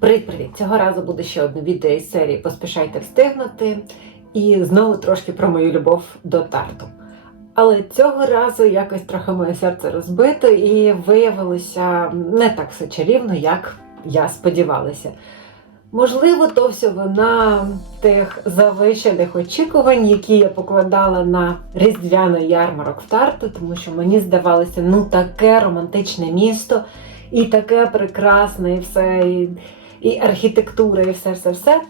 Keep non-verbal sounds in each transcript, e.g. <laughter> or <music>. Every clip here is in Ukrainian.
Привіт-привіт! Цього разу буде ще одне відео із серії Поспішайте встигнути. І знову трошки про мою любов до тарту. Але цього разу якось трохи моє серце розбито і виявилося не так все чарівно, як я сподівалася. Можливо, то все вина тих завищених очікувань, які я покладала на різдвяний ярмарок в Тарту, тому що мені здавалося, ну таке романтичне місто, і таке прекрасне, і все, і, і архітектура, і все, все, все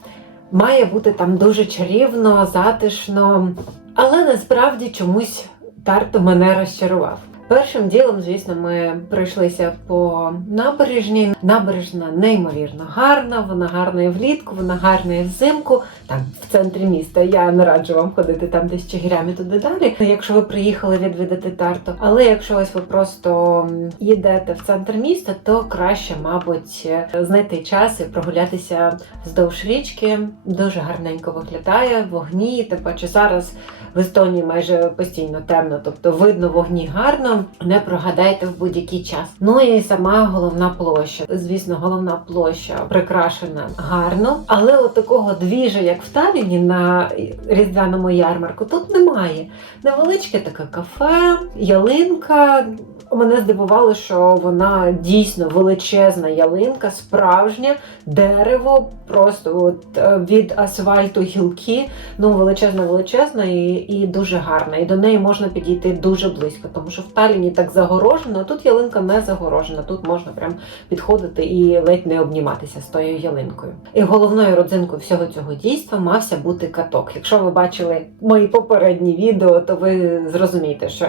має бути там дуже чарівно, затишно. Але насправді чомусь Тарту мене розчарував. Першим ділом, звісно, ми пройшлися по набережній. Набережна неймовірно гарна, вона гарна і влітку, вона гарна і взимку. Там в центрі міста. Я не раджу вам ходити там десь чигирями туди далі. Якщо ви приїхали відвідати Тарту. Але якщо ось ви просто їдете в центр міста, то краще, мабуть, знайти час і прогулятися вздовж річки. Дуже гарненько виглядає вогні. Тим паче зараз в Естонії майже постійно темно, тобто видно вогні гарно. Не прогадайте в будь-який час. Ну і сама головна площа. Звісно, головна площа прикрашена гарно, але от такого двіжа, як в Талліні на різдвяному ярмарку, тут немає. Невеличке таке кафе, ялинка. Мене здивувало, що вона дійсно величезна ялинка, справжня дерево, просто от е, від асфальту гілки. Ну, величезна, величезна і, і дуже гарна. І до неї можна підійти дуже близько, тому що в Таліні так загорожено, а тут ялинка не загорожена. Тут можна прям підходити і ледь не обніматися з тою ялинкою. І головною родзинкою всього цього дійства мався бути каток. Якщо ви бачили мої попередні відео, то ви зрозумієте, що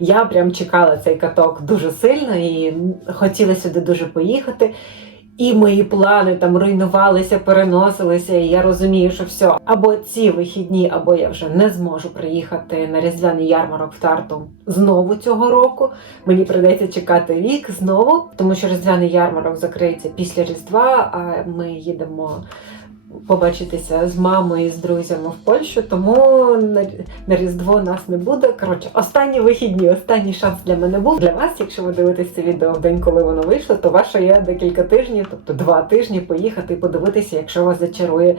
я прям чекала цей каток дуже сильно і хотіла сюди дуже поїхати. І мої плани там руйнувалися, переносилися. І я розумію, що все або ці вихідні, або я вже не зможу приїхати на різдвяний ярмарок в Тарту знову цього року. Мені прийдеться чекати рік знову, тому що різдвяний ярмарок закриється після Різдва. А ми їдемо побачитися з мамою і з друзями в Польщу, тому на, Різдво нас не буде. Коротше, останні вихідні, останній шанс для мене був. Для вас, якщо ви дивитесь це відео в день, коли воно вийшло, то ваше є декілька тижнів, тобто два тижні, поїхати і подивитися, якщо вас зачарує.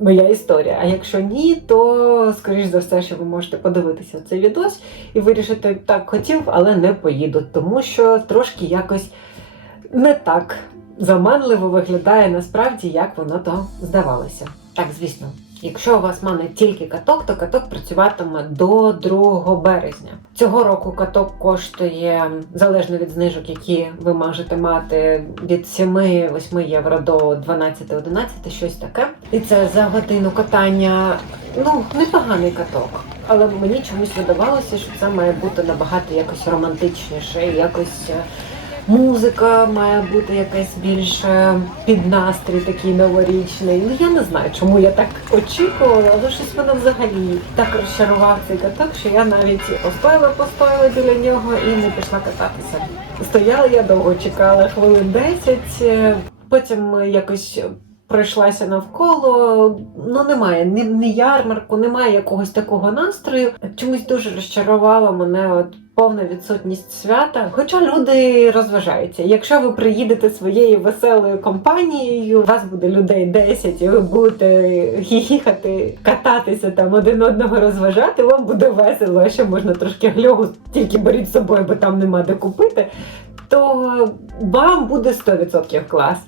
Моя історія. А якщо ні, то скоріш за все, що ви можете подивитися цей відос і вирішити так хотів, але не поїду, тому що трошки якось не так заманливо виглядає насправді, як воно то здавалося. Так, звісно, якщо у вас мане тільки каток, то каток працюватиме до 2 березня. Цього року каток коштує залежно від знижок, які ви можете мати від 7-8 євро до 12-11, щось таке. І це за годину катання. Ну, непоганий каток. Але мені чомусь видавалося, що це має бути набагато якось романтичніше, якось. Музика має бути якась більш е, під настрій такий новорічний. Ну я не знаю, чому я так очікувала, але щось мене взагалі так розчарував цей каток, що я навіть постояла, постояла біля нього і не пішла кататися. Стояла я довго, чекала хвилин 10, е, потім якось. Пройшлася навколо, ну немає ні, ні ярмарку, немає якогось такого настрою. Чомусь дуже розчарувала мене от повна відсутність свята. Хоча люди розважаються. Якщо ви приїдете своєю веселою компанією, у вас буде людей 10, і ви будете хіхікати, кататися там один одного розважати, вам буде весело, а ще можна трошки гльогу, тільки беріть з собою, бо там нема де купити. То вам буде 100% клас.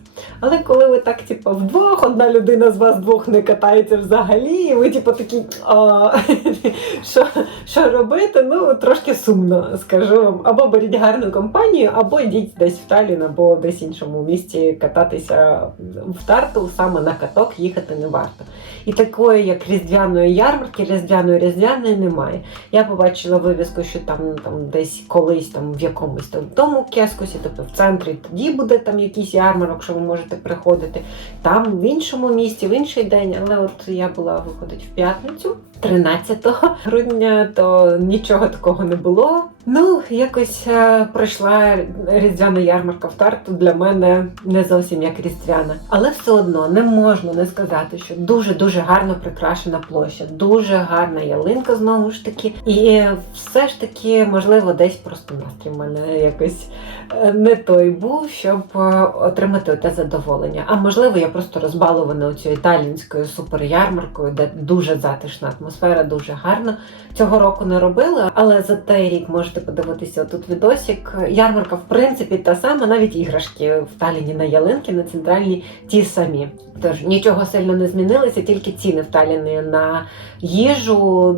Але коли ви так, типу, вдвох, одна людина з вас двох не катається взагалі, і ви, типу, такі, <laughs> що, що робити? Ну, трошки сумно, скажу вам. Або беріть гарну компанію, або йдіть десь в Талін, або десь іншому місті кататися в Тарту, саме на каток їхати не варто. І такої, як різдвяної ярмарки, різдвяної різдвяної немає. Я побачила вивіску, що там, там десь колись там в якомусь там тому кескусі, тобто в центрі тоді буде там якийсь ярмарок, що ви можете приходити. Там в іншому місті, в інший день. Але от я була виходить в п'ятницю, 13 грудня, то нічого такого не було. Ну, якось е, пройшла різдвяна ярмарка в Тарту для мене не зовсім як різдвяна. Але все одно не можна не сказати, що дуже-дуже гарно прикрашена площа, дуже гарна ялинка знову ж таки. І все ж таки, можливо, десь просто настрій мене якось е, не той був, щоб е, отримати те задоволення. А можливо, я просто розбалована цією італійською суперярмаркою, де дуже затишна атмосфера, дуже гарно. Цього року не робила, але за той рік можете подивитися тут відосик. Ярмарка, в принципі, та сама, навіть іграшки в Таліні на ялинки на центральній ті самі. Тож нічого сильно не змінилося, тільки ціни в Таліні на їжу.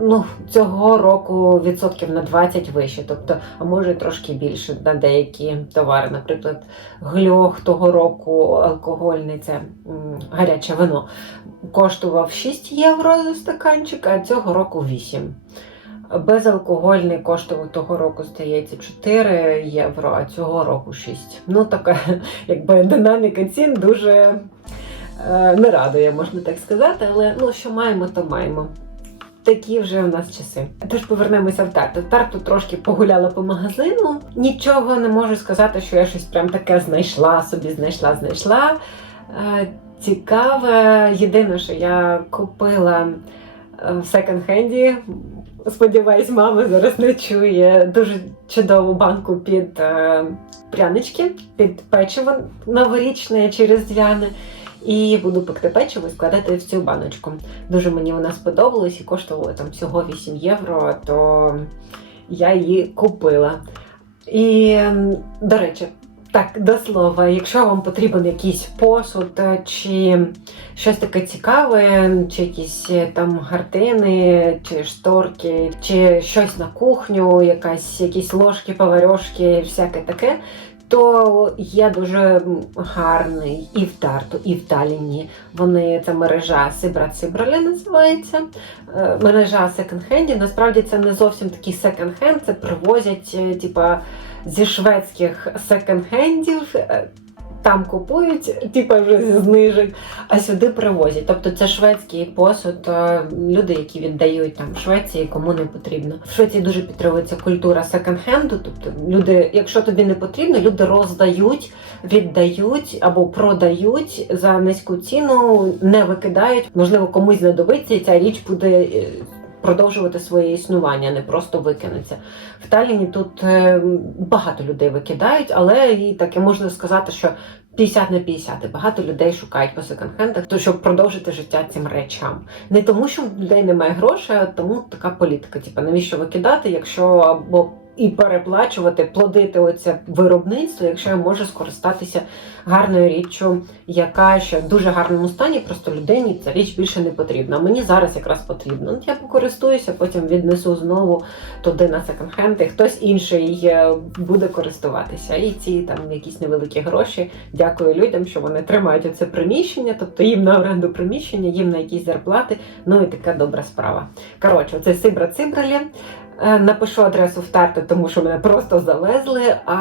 Ну, цього року відсотків на 20 вище, тобто, а може трошки більше на деякі товари. Наприклад, гльох того року алкогольний це гаряче вино коштував 6 євро за стаканчик, а цього року 8. Безалкогольний коштував того року, здається, 4 євро, а цього року 6. Ну, така <laughs> якби динаміка цін дуже е, не радує, можна так сказати, але ну, що маємо, то маємо. Такі вже у нас часи. Тож повернемося в тарту. Тарту трошки погуляла по магазину. Нічого не можу сказати, що я щось прям таке знайшла собі, знайшла, знайшла. Е, Цікаве. Єдине, що я купила е, в секонд-хенді. Сподіваюсь, мама зараз не чує дуже чудову банку під е, прянички, під печиво новорічне чи різдвяне. І буду пекти печиво і складати в цю баночку. Дуже мені вона сподобалась і коштувала там всього 8 євро, то я її купила. І, до речі, так, до слова, якщо вам потрібен якийсь посуд е, чи щось таке цікаве, чи якісь е, там гартини, чи шторки, чи щось на кухню, якась, якісь ложки, поварьошки, всяке таке. То є дуже гарний і в Тарту, і в Таліні. Вони це мережа Сибра Цибрале називається. Е, Мережа секонд-хендів. Насправді це не зовсім такий секонд-хенд, це привозять, типа зі шведських секонд-хендів. е, Там купують, типа вже зі знижок, а сюди привозять. Тобто це шведський посуд, е, люди, які віддають там Швеції, кому не потрібно. В Швеції дуже підтримується культура секонд-хенду. Тобто люди, якщо тобі не потрібно, люди роздають, віддають або продають за низьку ціну, не викидають. Можливо, комусь знадобиться, і ця річ буде. Продовжувати своє існування, не просто викинеться. В Таліні тут е, багато людей викидають, але і таке можна сказати, що 50 на 50. Багато людей шукають по секонд-хендах, щоб продовжити життя цим речам. Не тому, що в людей немає грошей, а тому така політика. Типу, навіщо викидати, якщо або і переплачувати, плодити оце виробництво, якщо я можу скористатися гарною річчю, яка ще в дуже гарному стані, просто людині ця річ більше не потрібна. Мені зараз якраз потрібно. Я покористуюся, потім віднесу знову туди на секонд-хенд, і хтось інший е, буде користуватися. І ці там якісь невеликі гроші. Дякую людям, що вони тримають оце приміщення, тобто їм на оренду приміщення, їм на якісь зарплати. Ну і така добра справа. Коротше, це Сибра Цибралі. Е, Напишу адресу в Тарту, тому що мене просто завезли. А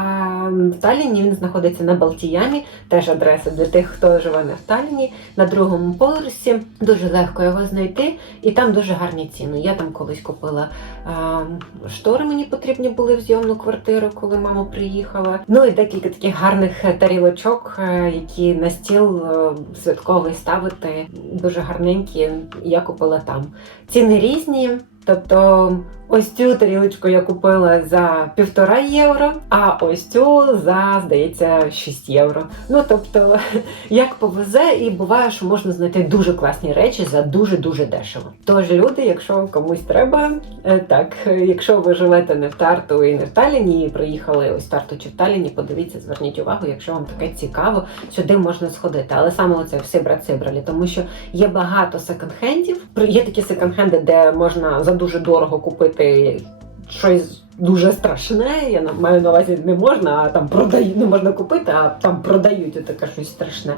в Талліні він знаходиться на Балтіямі. Теж адреса для тих, хто живе не в Талліні, на другому поверсі. Дуже легко його знайти, і там дуже гарні ціни. Я там колись купила а, штори, мені потрібні були в зйомну квартиру, коли мама приїхала. Ну і декілька таких гарних е, тарілочок, е, які на стіл е, святковий ставити. Дуже гарненькі. Я купила там. Ціни різні. Тобто ось цю тарілочку я купила за півтора євро, а ось цю за, здається, 6 євро. Ну тобто, <laughs> як повезе, і буває, що можна знайти дуже класні речі за дуже-дуже дешево. Тож, люди, якщо комусь треба, е, так, якщо ви живете не в Тарту і не в Таліні, і приїхали ось в Тарту чи в Таліні, подивіться, зверніть увагу, якщо вам таке цікаво, сюди можна сходити. Але саме оце все брат-цибралі, тому що є багато секонд-хендів. Є такі секонд-хенди, де можна за дуже дорого купити щось дуже страшне. Я маю на увазі не можна, а там продають, не можна купити, а там продають таке щось страшне.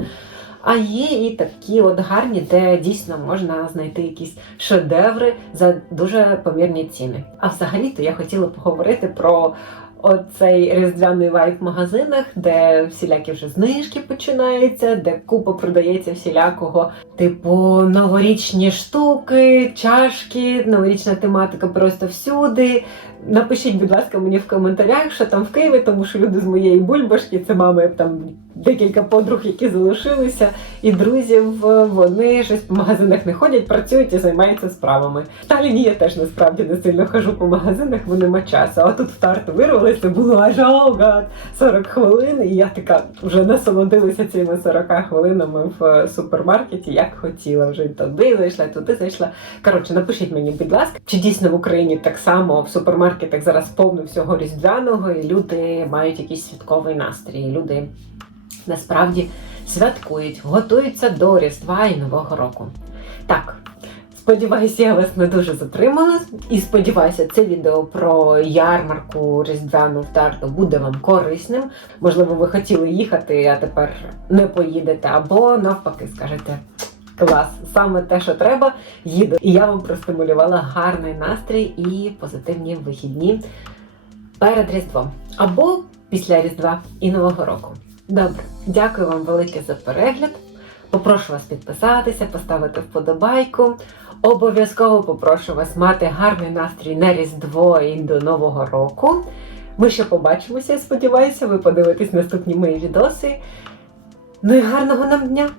А є і такі от гарні, де дійсно можна знайти якісь шедеври за дуже помірні ціни. А взагалі-то я хотіла поговорити про оцей різдвяний вайб в магазинах, де всілякі вже знижки починаються, де купа продається всілякого, типу новорічні штуки, чашки, новорічна тематика просто всюди. Напишіть, будь ласка, мені в коментарях, що там в Києві, тому що люди з моєї бульбашки, це мами там декілька подруг, які залишилися, і друзів. Вони щось по магазинах не ходять, працюють і займаються справами. В Таліні я теж насправді не сильно хожу по магазинах, бо нема часу. А тут в тарту вирвалися, було аж «О, гад, 40 хвилин, і я така вже насолодилася цими 40 хвилинами в е, супермаркеті, як хотіла. Вже туди зайшла, туди зайшла. Коротше, напишіть мені, будь ласка, чи дійсно в Україні так само в супермаркетах зараз повно всього різдвяного, і люди мають якийсь святковий настрій. Люди насправді святкують, готуються до Різдва і Нового року. Так. Сподіваюся, я вас не дуже затримала. І сподіваюся, це відео про ярмарку різдвяну в Тарту буде вам корисним. Можливо, ви хотіли їхати, а тепер не поїдете, або навпаки, скажете. Клас, саме те, що треба, їду. І я вам простимулювала гарний настрій і позитивні вихідні перед Різдвом або після Різдва і Нового року. Добре, дякую вам велике за перегляд. Попрошу вас підписатися, поставити вподобайку. Обов'язково попрошу вас мати гарний настрій на Різдво і до Нового року. Ми ще побачимося, я сподіваюся, ви подивитесь наступні мої відоси. Ну і гарного нам дня!